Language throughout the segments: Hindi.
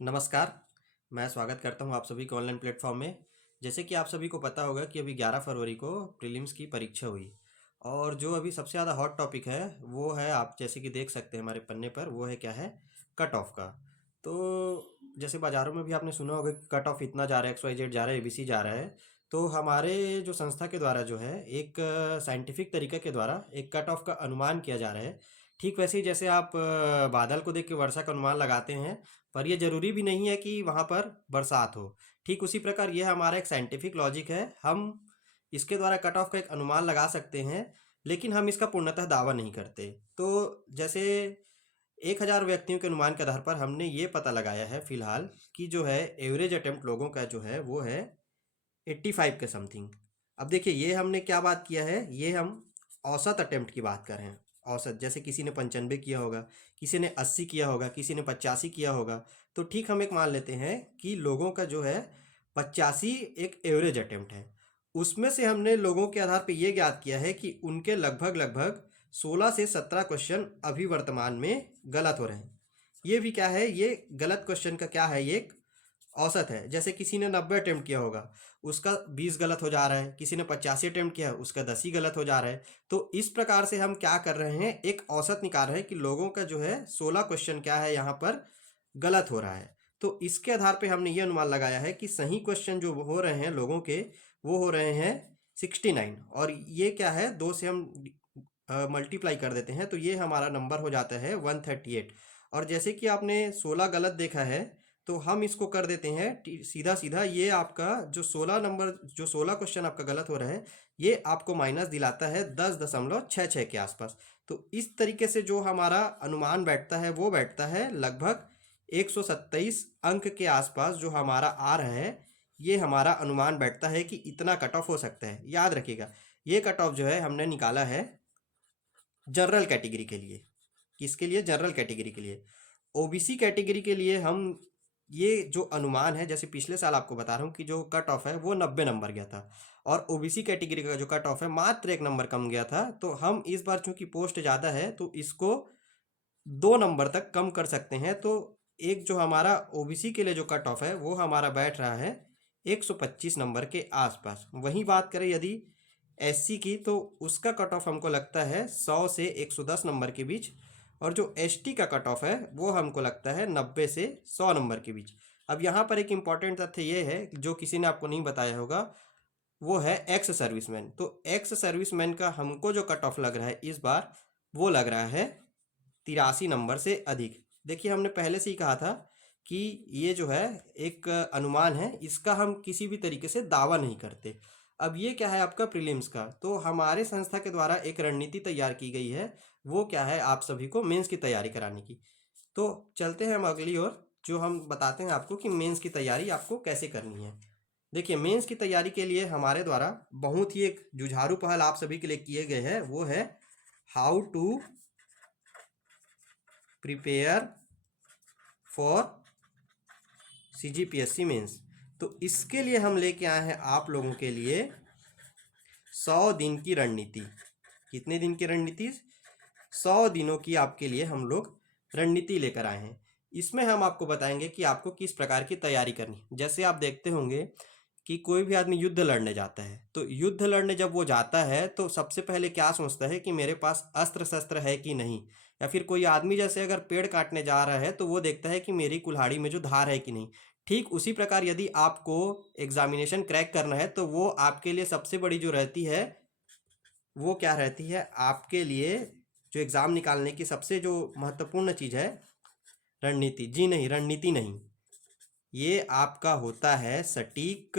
नमस्कार। मैं स्वागत करता हूं आप सभी को ऑनलाइन प्लेटफॉर्म में। जैसे कि आप सभी को पता होगा कि अभी 11 फरवरी को प्रीलिम्स की परीक्षा हुई और जो अभी सबसे ज़्यादा हॉट टॉपिक है वो है, आप जैसे कि देख सकते हैं हमारे पन्ने पर, वो है क्या है, कट ऑफ का। तो जैसे बाज़ारों में भी आपने सुना होगा कि कट ऑफ इतना जा रहा है, XYZ जा रहा है, ABC जा रहा है। तो हमारे जो संस्था के द्वारा जो है एक साइंटिफिक तरीके के द्वारा एक कट ऑफ का अनुमान किया जा रहा है। ठीक वैसे ही जैसे आप बादल को देख के वर्षा का अनुमान लगाते हैं, पर ये ज़रूरी भी नहीं है कि वहाँ पर बरसात हो। ठीक उसी प्रकार ये हमारा एक साइंटिफिक लॉजिक है। हम इसके द्वारा कट ऑफ का एक अनुमान लगा सकते हैं, लेकिन हम इसका पूर्णतः दावा नहीं करते। तो जैसे 1000 व्यक्तियों के अनुमान के आधार पर हमने ये पता लगाया है फिलहाल कि जो है एवरेज अटेम्प्ट लोगों का जो है वो है 85 के समथिंग। अब देखिए, ये हमने क्या बात किया है, ये हम औसत अटेम्प्ट की बात कर रहे हैं। औसत जैसे किसी ने 95 किया होगा, किसी ने 80 किया होगा, किसी ने 85 किया होगा। तो ठीक हम एक मान लेते हैं कि लोगों का जो है 85 एक एवरेज अटेम्प्ट है। उसमें से हमने लोगों के आधार पे ये ज्ञात किया है कि उनके लगभग लगभग 16 से 17 क्वेश्चन अभी वर्तमान में गलत हो रहे हैं। ये भी क्या है, ये गलत क्वेश्चन का क्या है, ये एक औसत है। जैसे किसी ने 90 अटेम्प्ट किया होगा, उसका 20 गलत हो जा रहा है। किसी ने 85 अटेम्प्ट किया है, उसका 10 ही गलत हो जा रहा है। तो इस प्रकार से हम क्या कर रहे हैं, एक औसत निकाल रहे हैं कि लोगों का जो है 16 क्वेश्चन क्या है यहाँ पर गलत हो रहा है। तो इसके आधार पे हमने ये अनुमान लगाया है कि सही क्वेश्चन जो हो रहे हैं लोगों के, वो हो रहे हैं 69। और ये क्या है, 2 से हम मल्टीप्लाई कर देते हैं तो ये हमारा नंबर हो जाता है 138। और जैसे कि आपने 16 गलत देखा है, तो हम इसको कर देते हैं सीधा सीधा, ये आपका जो 16 नंबर, जो 16 क्वेश्चन आपका गलत हो रहा है, ये आपको माइनस दिलाता है 10.66 के आसपास। तो इस तरीके से जो हमारा अनुमान बैठता है वो बैठता है लगभग 127 अंक के आसपास। जो हमारा आ रहा है, ये हमारा अनुमान बैठता है कि इतना कट ऑफ हो सकता है। याद रखिएगा, ये कट ऑफ जो है हमने निकाला है जनरल कैटेगरी के लिए। किसके लिए? जनरल कैटेगरी के लिए। ओबीसी कैटेगरी के लिए हम ये जो अनुमान है, जैसे पिछले साल आपको बता रहा हूँ कि जो कट ऑफ है वो 90 नंबर गया था, और ओबीसी कैटेगरी का जो कट ऑफ है मात्र 1 नंबर कम गया था। तो हम इस बार चूंकि पोस्ट ज़्यादा है तो इसको 2 नंबर तक कम कर सकते हैं। तो एक जो हमारा ओबीसी के लिए जो कट ऑफ है वो हमारा बैठ रहा है 125 नंबर के आसपास। वहीं बात करें यदि एससी की, तो उसका कट ऑफ हमको लगता है 100 से 110 नंबर के बीच। और जो एसटी का कट ऑफ है वो हमको लगता है 90 से 100 नंबर के बीच। अब यहाँ पर एक इम्पॉर्टेंट तथ्य ये है जो किसी ने आपको नहीं बताया होगा, वो है एक्स सर्विसमैन। तो एक्स सर्विसमैन का हमको जो कट ऑफ लग रहा है इस बार, वो लग रहा है 83 नंबर से अधिक। देखिए, हमने पहले से ही कहा था कि ये जो है एक अनुमान है, इसका हम किसी भी तरीके से दावा नहीं करते। अब ये क्या है आपका प्रीलिम्स का, तो हमारे संस्था के द्वारा एक रणनीति तैयार की गई है। वो क्या है, आप सभी को मेंस की तैयारी कराने की। तो चलते हैं हम अगली ओर, जो हम बताते हैं आपको कि मेंस की तैयारी आपको कैसे करनी है। देखिए, मेंस की तैयारी के लिए हमारे द्वारा बहुत ही एक जुझारू पहल आप सभी के लिए किए गए हैं, वो है how to prepare for CGPSC mains. तो इसके लिए हम लेके आए हैं आप लोगों के लिए 100 दिन की रणनीति। कितने दिन की रणनीति? 100 दिनों की आपके लिए हम लोग रणनीति लेकर आए हैं। इसमें हम आपको बताएंगे कि आपको किस प्रकार की तैयारी करनी। जैसे आप देखते होंगे कि कोई भी आदमी युद्ध लड़ने जाता है, तो युद्ध लड़ने जब वो जाता है तो सबसे पहले क्या सोचता है कि मेरे पास अस्त्र शस्त्र है कि नहीं। या फिर कोई आदमी जैसे अगर पेड़ काटने जा रहा है तो वो देखता है कि मेरी कुल्हाड़ी में जो धार है कि नहीं। ठीक उसी प्रकार यदि आपको एग्जामिनेशन क्रैक करना है, तो वो आपके लिए सबसे बड़ी जो रहती है, वो क्या रहती है आपके लिए, जो एग्ज़ाम निकालने की सबसे जो महत्वपूर्ण चीज़ है, रणनीति। जी नहीं, रणनीति नहीं, ये आपका होता है सटीक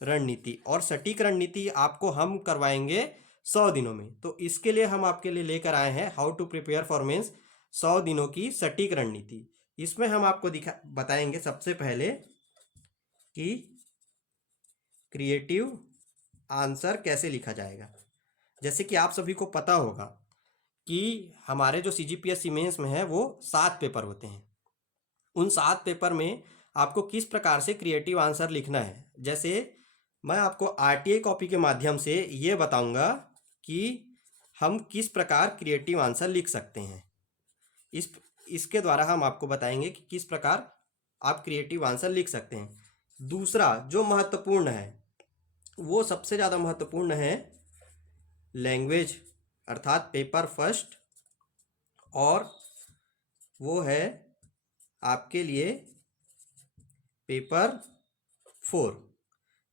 रणनीति। और सटीक रणनीति आपको हम करवाएंगे 100 दिनों में। तो इसके लिए हम आपके लिए लेकर आए हैं how to prepare for mains, 100 दिनों की सटीक रणनीति। इसमें हम आपको बताएंगे सबसे पहले कि क्रिएटिव आंसर कैसे लिखा जाएगा। जैसे कि आप सभी को पता होगा कि हमारे जो CGPSC मेंस में है वो 7 पेपर होते हैं। उन 7 पेपर में आपको किस प्रकार से क्रिएटिव आंसर लिखना है, जैसे मैं आपको RTI कॉपी के माध्यम से ये बताऊंगा कि हम किस प्रकार क्रिएटिव आंसर लिख सकते हैं। इस इसके द्वारा हम आपको बताएंगे कि किस प्रकार आप क्रिएटिव आंसर लिख सकते हैं। दूसरा जो महत्वपूर्ण है, वो सबसे ज़्यादा महत्वपूर्ण है लैंग्वेज, अर्थात पेपर फर्स्ट, और वो है आपके लिए पेपर 4।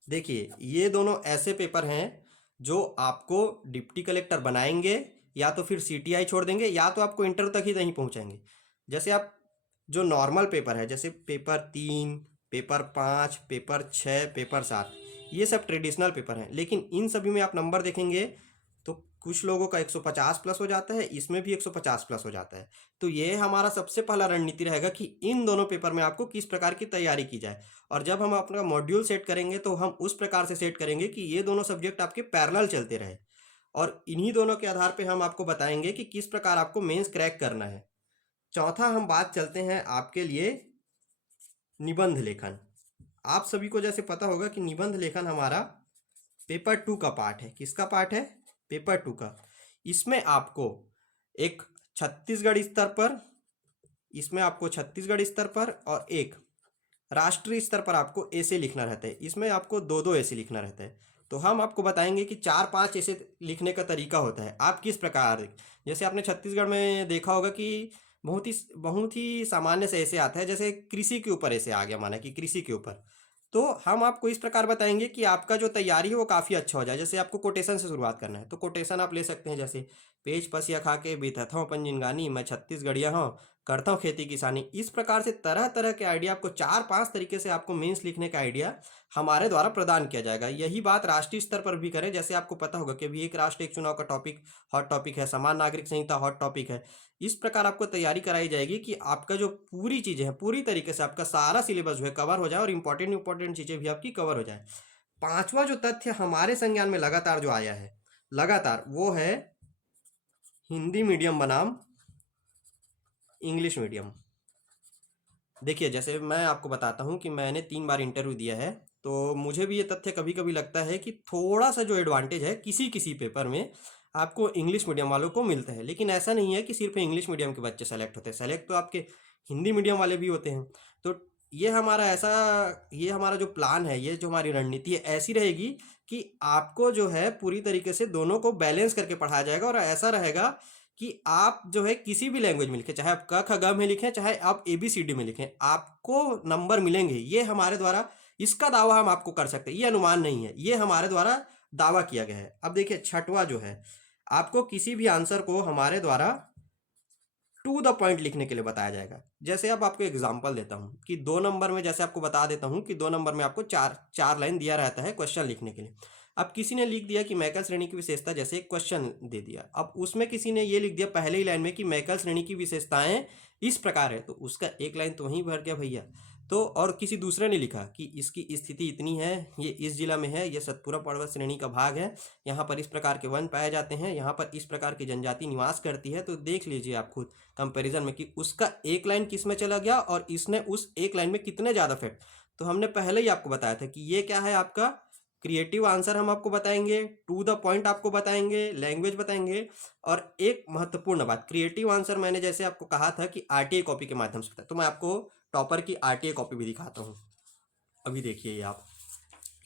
देखिए, ये दोनों ऐसे पेपर हैं जो आपको डिप्टी कलेक्टर बनाएंगे, या तो फिर सीटीआई छोड़ देंगे, या तो आपको इंटर तक ही नहीं पहुंचाएंगे। जैसे आप जो नॉर्मल पेपर है, जैसे पेपर 3, पेपर 5, पेपर 6, पेपर 7, ये सब ट्रेडिशनल पेपर हैं, लेकिन इन सभी में आप नंबर देखेंगे तो कुछ लोगों का 150 प्लस हो जाता है, इसमें भी 150 प्लस हो जाता है। तो ये हमारा सबसे पहला रणनीति रहेगा कि इन दोनों पेपर में आपको किस प्रकार की तैयारी की जाए। और जब हम अपना मॉड्यूल सेट करेंगे तो हम उस प्रकार से सेट करेंगे कि ये दोनों सब्जेक्ट आपके पैरेलल चलते रहे, और इन्हीं दोनों के आधार पे हम आपको बताएंगे कि किस प्रकार आपको मेंस क्रैक करना है। चौथा हम बात चलते हैं आपके लिए निबंध लेखन। आप सभी को जैसे पता होगा कि निबंध लेखन हमारा पेपर 2 का पार्ट है। किसका पार्ट है? पेपर 2 का। इसमें आपको एक छत्तीसगढ़ स्तर पर, इसमें आपको छत्तीसगढ़ स्तर पर और एक राष्ट्रीय स्तर पर आपको ऐसे लिखना रहता है। इसमें आपको दो दो ऐसे लिखना रहता है। तो हम आपको बताएंगे कि 4-5 ऐसे लिखने का तरीका होता है। आप किस प्रकार, जैसे आपने छत्तीसगढ़ में देखा होगा कि बहुत ही सामान्य से ऐसे आता है, जैसे कृषि के ऊपर ऐसे आ गया, माना कि कृषि के ऊपर। तो हम आपको इस प्रकार बताएंगे कि आपका जो तैयारी है वो काफ़ी अच्छा हो जाए। जैसे आपको कोटेशन से शुरुआत करना है तो कोटेशन आप ले सकते हैं, जैसे पेज पसिया खा के बीतत हूँ अपन जिनगानी, मैं छत्तीसगढ़िया हूँ, करता हूँ खेती किसानी। इस प्रकार से तरह तरह के आइडिया आपको 4-5 तरीके से आपको मेंस लिखने का आइडिया हमारे द्वारा प्रदान किया जाएगा। यही बात राष्ट्रीय स्तर पर भी करें। जैसे आपको पता होगा कि अभी एक राष्ट्र एक चुनाव का टॉपिक हॉट टॉपिक है, समान नागरिक संहिता हॉट टॉपिक है। इस प्रकार आपको तैयारी कराई जाएगी कि आपका जो पूरी चीज़ें हैं पूरी तरीके से आपका सारा सिलेबस जो है कवर हो जाए, और इंपॉर्टेंट चीज़ें भी आपकी कवर हो जाए। पांचवा जो तथ्य हमारे संज्ञान में लगातार जो आया है, लगातार, वो है हिंदी मीडियम बनाम इंग्लिश मीडियम। देखिए, जैसे मैं आपको बताता हूँ कि मैंने 3 बार इंटरव्यू दिया है, तो मुझे भी ये तथ्य कभी कभी लगता है कि थोड़ा सा जो एडवांटेज है किसी किसी पेपर में आपको इंग्लिश मीडियम वालों को मिलता है। लेकिन ऐसा नहीं है कि सिर्फ इंग्लिश मीडियम के बच्चे सेलेक्ट होते हैं, सेलेक्ट तो आपके हिंदी मीडियम वाले भी होते हैं। तो ये हमारा जो प्लान है, ये जो हमारी रणनीति है, ऐसी रहेगी कि आपको जो है पूरी तरीके से दोनों को बैलेंस करके पढ़ाया जाएगा। और ऐसा रहेगा कि आप जो है किसी भी लैंग्वेज में लिखें, चाहे आप क ख ग में लिखें, चाहे आप ABCD में लिखें, आपको नंबर मिलेंगे। ये हमारे द्वारा, इसका दावा हम आपको कर सकते हैं, ये अनुमान नहीं है, ये हमारे द्वारा दावा किया गया है। अब देखिए, छठवां जो है, आपको किसी भी आंसर को हमारे द्वारा टू द पॉइंट लिखने के लिए बताया जाएगा। जैसे अब आपको एग्जांपल देता हूं कि 2 नंबर में, जैसे आपको बता देता हूं कि 2 नंबर में आपको चार लाइन दिया रहता है क्वेश्चन लिखने के लिए। अब किसी ने लिख दिया कि मैकल श्रेणी की विशेषता, जैसे एक क्वेश्चन दे दिया, अब उसमें किसी ने ये लिख दिया पहले ही लाइन में कि मैकल श्रेणी की विशेषताएं इस प्रकार है, तो उसका एक लाइन तो वहीं भर गया भैया। तो और किसी दूसरे ने लिखा कि इसकी स्थिति इतनी है, ये इस जिला में है, ये सतपुरा पर्वत श्रेणी का भाग है, यहाँ पर इस प्रकार के वन पाए जाते हैं, यहाँ पर इस प्रकार की जनजाति निवास करती है। तो देख लीजिए आप खुद कंपैरिजन में कि उसका एक लाइन किस में चला गया और इसने उस एक लाइन में कितने ज़्यादा फैक्ट। तो हमने पहले ही आपको बताया था कि ये क्या है, आपका क्रिएटिव आंसर हम आपको बताएंगे, टू द पॉइंट आपको बताएंगे, लैंग्वेज बताएंगे। और एक महत्वपूर्ण बात, क्रिएटिव आंसर मैंने जैसे आपको कहा था कि RTA कॉपी के माध्यम से बताया, तो मैं आपको टॉपर की RTA कॉपी भी दिखाता हूँ। अभी देखिए,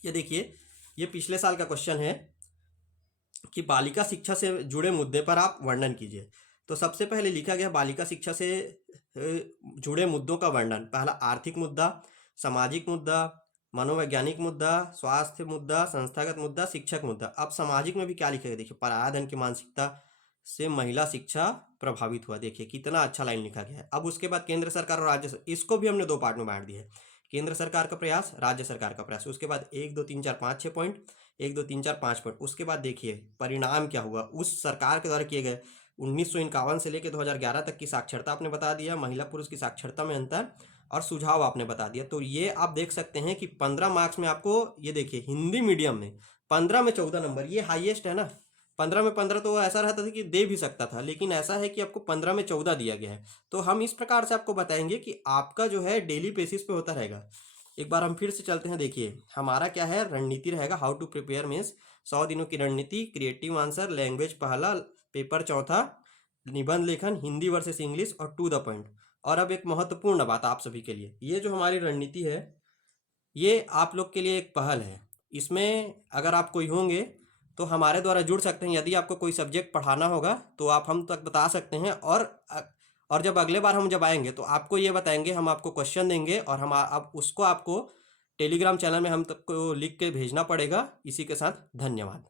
ये देखिए, ये पिछले साल का क्वेश्चन है कि बालिका शिक्षा से जुड़े मुद्दे पर आप वर्णन कीजिए। तो सबसे पहले लिखा गया बालिका शिक्षा से जुड़े मुद्दों का वर्णन। पहला आर्थिक मुद्दा, सामाजिक मुद्दा, मनोवैज्ञानिक मुद्दा, स्वास्थ्य मुद्दा, संस्थागत मुद्दा, शिक्षक मुद्दा। अब सामाजिक में भी क्या लिखा गया, देखिए, पराया धन की मानसिकता से महिला शिक्षा प्रभावित हुआ। देखिए कितना अच्छा लाइन लिखा गया है। अब उसके बाद केंद्र सरकार और राज्य सरकार, इसको भी हमने 2 पार्ट में बांट दिया है, केंद्र सरकार का प्रयास, राज्य सरकार का प्रयास। उसके बाद 1 2 3 4 5 6 पॉइंट, 1 2 3 4 5 पॉइंट। उसके बाद देखिए परिणाम क्या हुआ उस सरकार के द्वारा किए गए। 1951 से लेकर 2011 तक की साक्षरता आपने बता दिया, महिला पुरुष की साक्षरता में अंतर, और सुझाव आपने बता दिया। तो ये आप देख सकते हैं कि 15 मार्क्स में आपको, ये देखिए हिंदी मीडियम में 15 में 14 नंबर, ये हाईएस्ट है ना। 15 में 15 तो ऐसा रहता था कि दे भी सकता था, लेकिन ऐसा है कि आपको 15 में 14 दिया गया है। तो हम इस प्रकार से आपको बताएंगे कि आपका जो है डेली बेसिस पे होता रहेगा। एक बार हम फिर से चलते हैं। देखिए हमारा क्या है, रणनीति रहेगा हाउ टू प्रिपेयर मीन्स 100 दिनों की रणनीति, क्रिएटिव आंसर, लैंग्वेज पहला, पेपर चौथा, निबंध लेखन हिंदी वर्सेस इंग्लिश और टू द पॉइंट। और अब एक महत्वपूर्ण बात आप सभी के लिए, ये जो हमारी रणनीति है ये आप लोग के लिए एक पहल है। इसमें अगर आप कोई होंगे तो हमारे द्वारा जुड़ सकते हैं। यदि आपको कोई सब्जेक्ट पढ़ाना होगा तो आप हम तक बता सकते हैं। और जब अगले बार हम जब आएंगे तो आपको ये बताएंगे, हम आपको क्वेश्चन देंगे और हम आप उसको आपको टेलीग्राम चैनल में हम तक को लिख के भेजना पड़ेगा। इसी के साथ धन्यवाद।